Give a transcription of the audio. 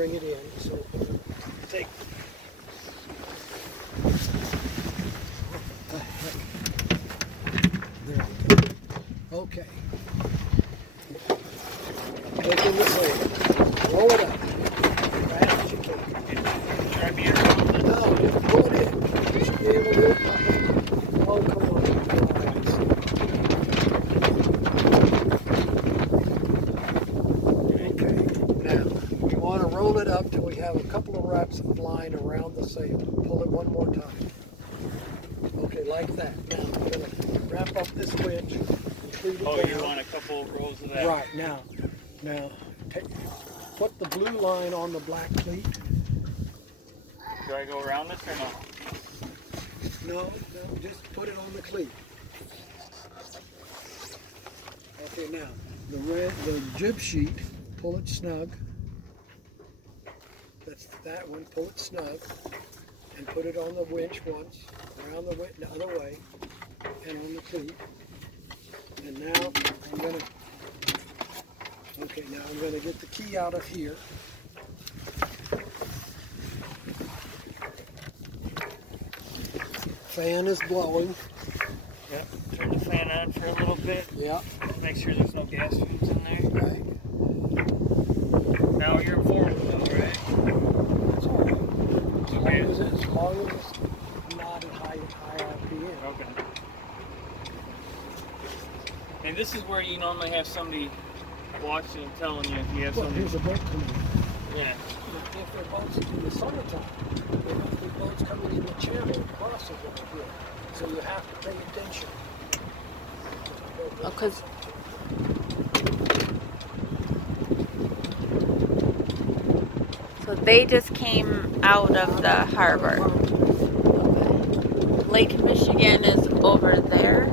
bring it in. So take. What the heck? There we go. Okay. Take in the sail. Roll it up. Fast as you can. Try me around. No, just pull it in. You should be able to do it by hand. Oh, come on. Okay. Now, we want to roll it up till we have a couple of wraps of line around the sail. Pull it one more time. Okay, like that. Now, we're going to wrap up this wedge. Oh, you want a couple rolls of that? Right, now put the blue line on the black cleat. Do I go around this or no? No, just put it on the cleat. Okay, now the jib sheet, pull it snug. That's that one, pull it snug, and put it on the winch once, around the other way, and on the cleat. And now I'm gonna get the key out of here. Fan is blowing. Yep. Turn the fan on for a little bit. Yeah. Make sure there's no gas fumes in there. Right. Now you're forward though, right? That's all right. Okay. As long as it's not at high RPM. Okay. And this is where you normally have somebody watching and telling you if you have Well, somebody. here's a boat coming in. Yeah. If they're boats in the summertime, there might be boats coming in the channel and crossing over here. So you have to pay attention. Oh, 'cause so they just came out of the harbor. Lake Michigan is over there.